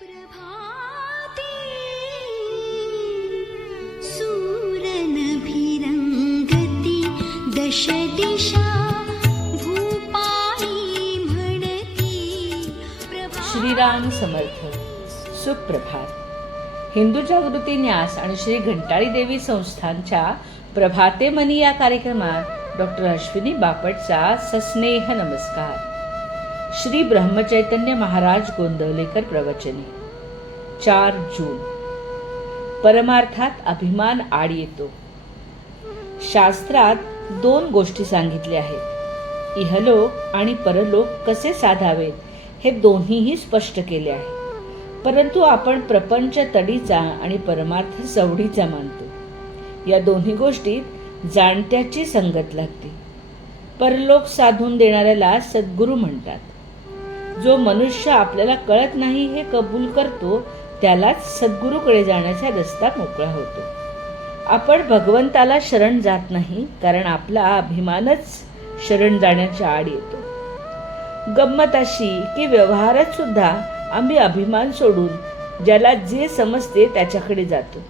प्रभाते सूरनभिरंगती दश दिशा भूपाळी म्हणती श्रीराम समर्थ. सुप्रभात. हिंदू जागृती न्यास आणि श्री घंटाळी देवी संस्थानच्या प्रभाते मनी या कार्यक्रमात डॉक्टर अश्विनी बापटचा सस्नेह नमस्कार. श्री ब्रह्मचैतन्य महाराज गोंदवलेकर प्रवचने. 4 जून. परमार्थात अभिमान आड येतो. शास्त्रात 2 गोष्टी सांगितल्या आहेत. इहलोक आणि परलोक कसे साधावेत हे दोन्हीही स्पष्ट केले आहे. परंतु आपण प्रपंच तडीचा आणि परमार्थ सवडीचा मानतो. या दोन्ही गोष्टीत जाणत्याची संगत लागते. परलोक साधून देणाऱ्याला सद्गुरू म्हणतात. जो मनुष्य आपल्याला कळत नाही हे कबूल करतो त्यालाच सद्गुरूकडे जाण्याचा रस्ता मोकळा होतो. आपण भगवंताला शरण जात नाही कारण आपला अभिमानच शरण जाण्याच्या आड येतो. गंमत अशी की व्यवहारात सुद्धा आम्ही अभिमान सोडून ज्याला जे समजते त्याच्याकडे जातो.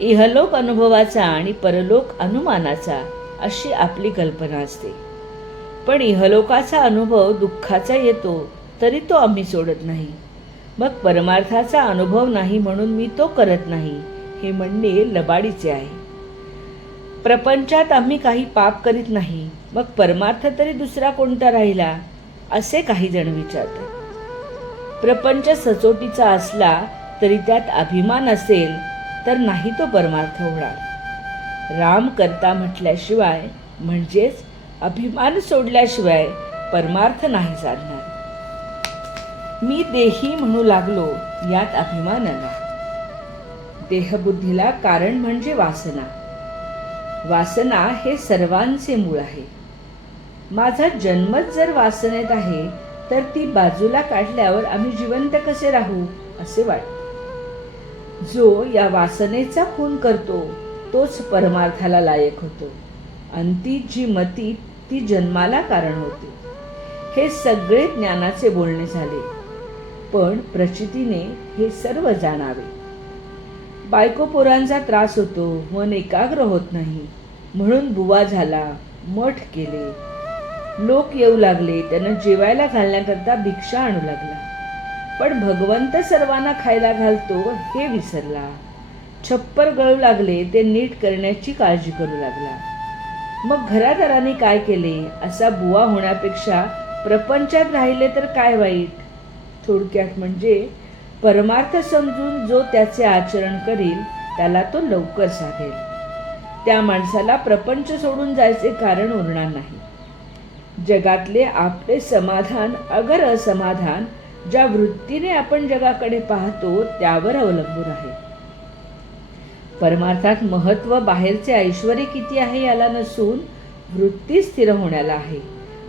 इहलोक अनुभवाचा आणि परलोक अनुमानाचा अशी आपली कल्पना असते. पण इहलोकाचा अनुभव दुःखाचा येतो तरी तो आम्ही सोडत नाही. मग परमार्थाचा अनुभव नाही म्हणून मी तो करत नाही हे म्हणणे लबाडीचे आहे. प्रपंचात आम्ही काही पाप करीत नाही मग परमार्थ तरी दुसरा कोणता राहिला असे काही जण विचारतात. प्रपंच सचोटीचा असला तरी त्यात अभिमान असेल तर नाही तो परमार्थ होणार. राम करता म्हटल्याशिवाय म्हणजेच अभिमान सोडल्याशिवाय परमार्थ नाही साधणार. मी देही म्हणू लागलो यात अभिमान आला. देहबुद्धीला कारण म्हणजे वासना. वासना हे सर्वांचे मूळ आहे. माझा जन्मच जर वासनेत आहे तर ती बाजूला काढल्यावर आम्ही जिवंत कसे राहू असे वाटते. जो या वासनेचा खून करतो तोच परमार्थाला लायक होतो. अंती जी मती ती जन्माला कारण होते. हे सगळे ज्ञानाचे बोलणे झाले. पण प्रचितीने हे सर्व जाणावे. बायको पोरांचा त्रास होतो, मन एकाग्र होत नाही म्हणून बुवा झाला, मठ केले. लोक येऊ लागले, त्यांना जेवायला घालण्याकरता भिक्षा आणू लागला. पण भगवंत सर्वांना खायला घालतो हे विसरला. छप्पर गळू लागले, ते नीट करण्याची काळजी करू लागला. मग घरादारांनी काय केले, असा बुवा होण्यापेक्षा प्रपंचात राहिले तर काय वाईट. थोडक्यात म्हणजे परमार्थ समजून जो त्याचे आचरण करील त्याला तो लवकर साधेल. त्या माणसाला प्रपंच सोडून जायचे कारण उरणार नाही. जगातले आपले समाधान अगर असमाधान ज्या वृत्तीने आपण जगाकडे पाहतो त्यावर अवलंबून आहे. परमार्थात महत्व बाहेरचे ऐश्वर्य किती आहे याला नसून वृत्ती स्थिर होण्याला आहे.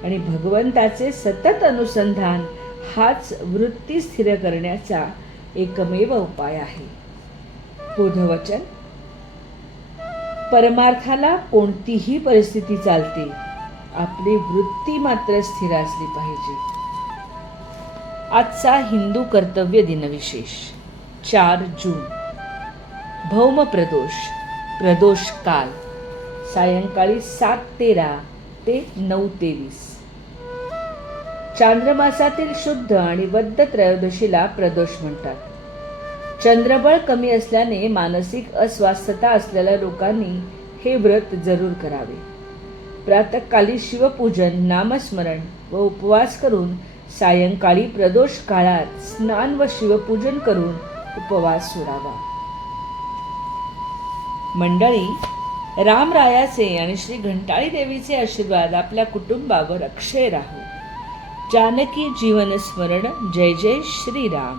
आणि भगवंताचे सतत अनुसंधान हाच वृत्ती स्थिर करण्याचा एकमेव उपाय आहे. बोधवचन. परमार्थाला कोणतीही परिस्थिती चालते, आपली वृत्ती मात्र स्थिर असली पाहिजे. आजचा हिंदू कर्तव्य दिनविशेष. 4 जून. भौम प्रदोष. प्रदोष काल सायंकाळी 7:13 ते 9:23. चांद्रमासातील शुद्ध आणि वद्द त्रयोदशीला प्रदोष म्हणतात. चंद्रबळ कमी असल्याने मानसिक अस्वास्थता असलेल्या लोकांनी हे व्रत जरूर करावे. प्रातःकाली शिवपूजन, नामस्मरण व उपवास करून सायंकाळी प्रदोष काळात स्नान व शिवपूजन करून उपवास सोडावा. मंडळी, रामरायाचे आणि श्री घंटाळी देवीचे आशीर्वाद आपल्या कुटुंबावर अक्षय राहो. जानकी जीवन स्मरण. जय जय श्रीराम.